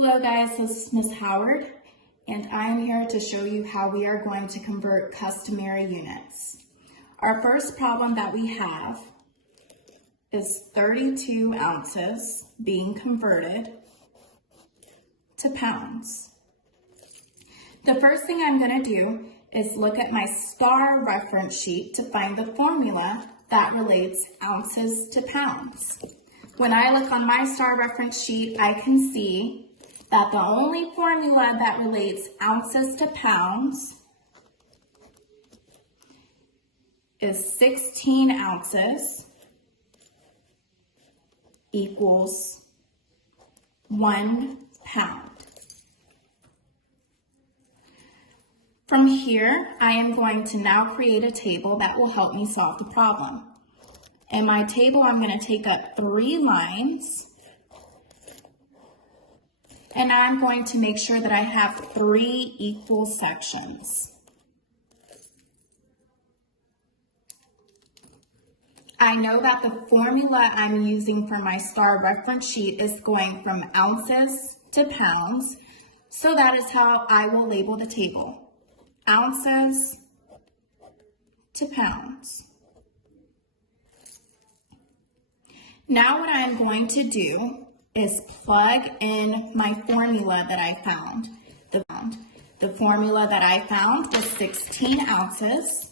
Hello guys, this is Ms. Howard, and I'm here to show you how we are going to convert customary units. Our first problem that we have is 32 ounces being converted to pounds. The first thing I'm going to do is look at my STAR reference sheet to find the formula that relates ounces to pounds. When I look on my STAR reference sheet, I can see that the only formula that relates ounces to pounds is 16 ounces equals 1 pound. From here, I am going to now create a table that will help me solve the problem. In my table, I'm going to take up 3 lines, and I'm going to make sure that I have 3 equal sections. I know that the formula I'm using for my STAR reference sheet is going from ounces to pounds, so that is how I will label the table. Ounces to pounds. Now what I'm going to do is plug in my formula that I found. The formula that I found was 16 ounces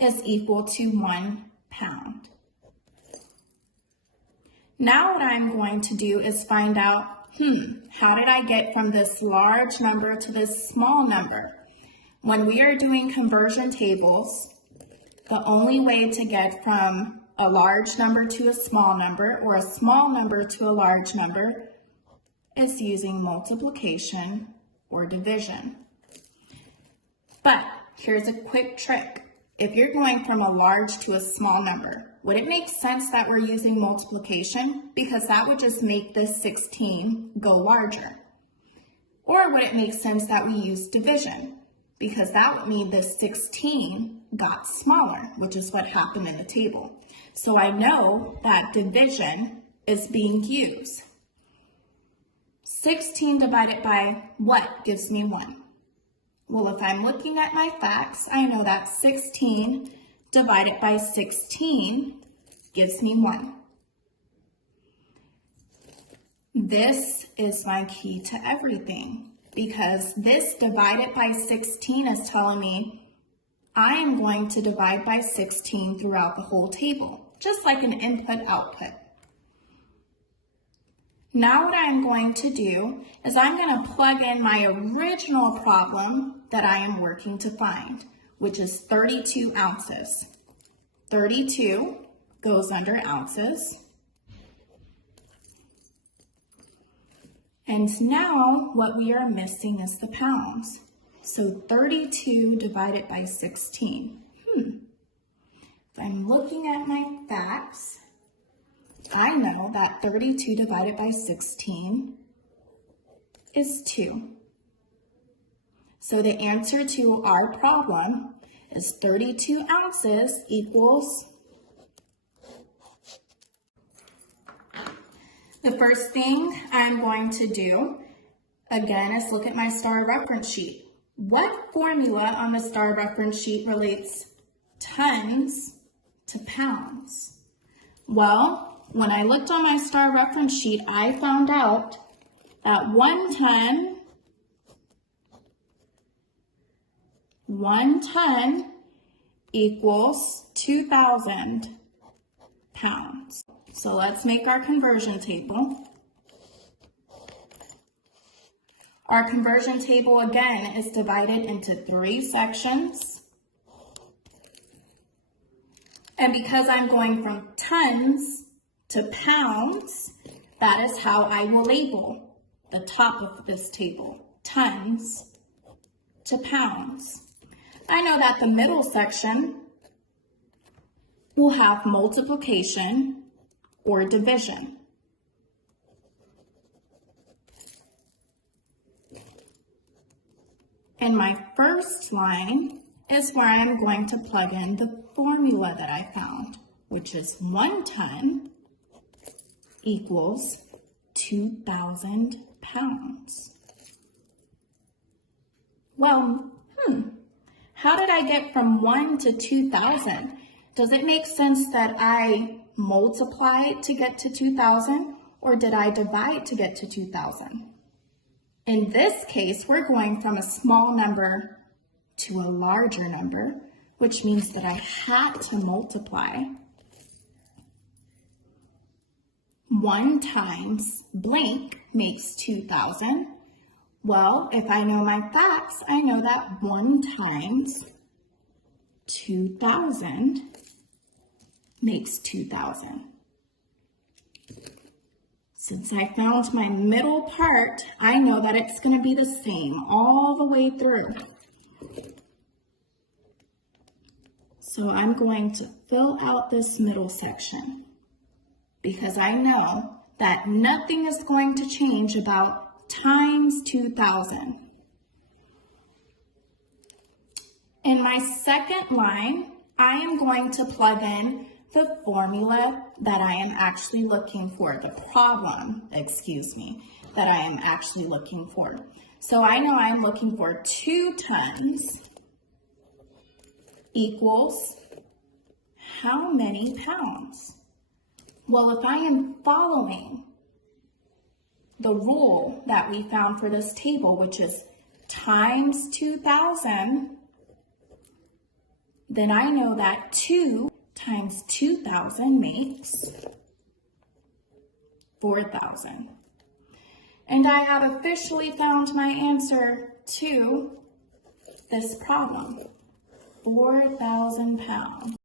is equal to 1 pound. Now what I'm going to do is find out, how did I get from this large number to this small number? When we are doing conversion tables, the only way to get from a large number to a small number or a small number to a large number is using multiplication or division. But here's a quick trick. If you're going from a large to a small number, would it make sense that we're using multiplication? Because that would just make this 16 go larger. Or would it make sense that we use division? Because that would mean this 16 got smaller, which is what happened in the table. So I know that division is being used. 16 divided by what gives me 1? Well, if I'm looking at my facts, I know that 16 divided by 16 gives me 1. This is my key to everything, because this divided by 16 is telling me I am going to divide by 16 throughout the whole table, just like an input-output. Now what I'm going to do is I'm going to plug in my original problem that I am working to find, which is 32 ounces. 32 goes under ounces. And now what we are missing is the pounds. So 32 divided by 16. If I'm looking at my facts, I know that 32 divided by 16 is 2. So the answer to our problem is 32 ounces equals. The first thing I'm going to do, again, is look at my STAR reference sheet. What formula on the STAR reference sheet relates tons to pounds? Well, when I looked on my STAR reference sheet, I found out that 1 ton equals 2,000 pounds. So let's make our conversion table. Our conversion table, again, is divided into 3 sections. And because I'm going from tons to pounds, that is how I will label the top of this table, tons to pounds. I know that the middle section will have multiplication or division. And my first line is where I'm going to plug in the formula that I found, which is 1 ton equals 2,000 pounds. Well, how did I get from 1 to 2,000? Does it make sense that I multiplied to get to 2,000, or did I divide to get to 2,000? In this case, we're going from a small number to a larger number, which means that I had to multiply. 1 times blank makes 2,000. Well, if I know my facts, I know that 1 times 2,000 makes 2,000. Since I found my middle part, I know that it's going to be the same all the way through. So I'm going to fill out this middle section because I know that nothing is going to change about times 2,000. In my second line, I am going to plug in the formula that I am actually looking for, the problem, that I am actually looking for. So I know I'm looking for 2 tons equals how many pounds? Well, if I am following the rule that we found for this table, which is times 2,000, then I know that 2 times 2,000 makes 4,000. And I have officially found my answer to this problem, 4,000 pounds.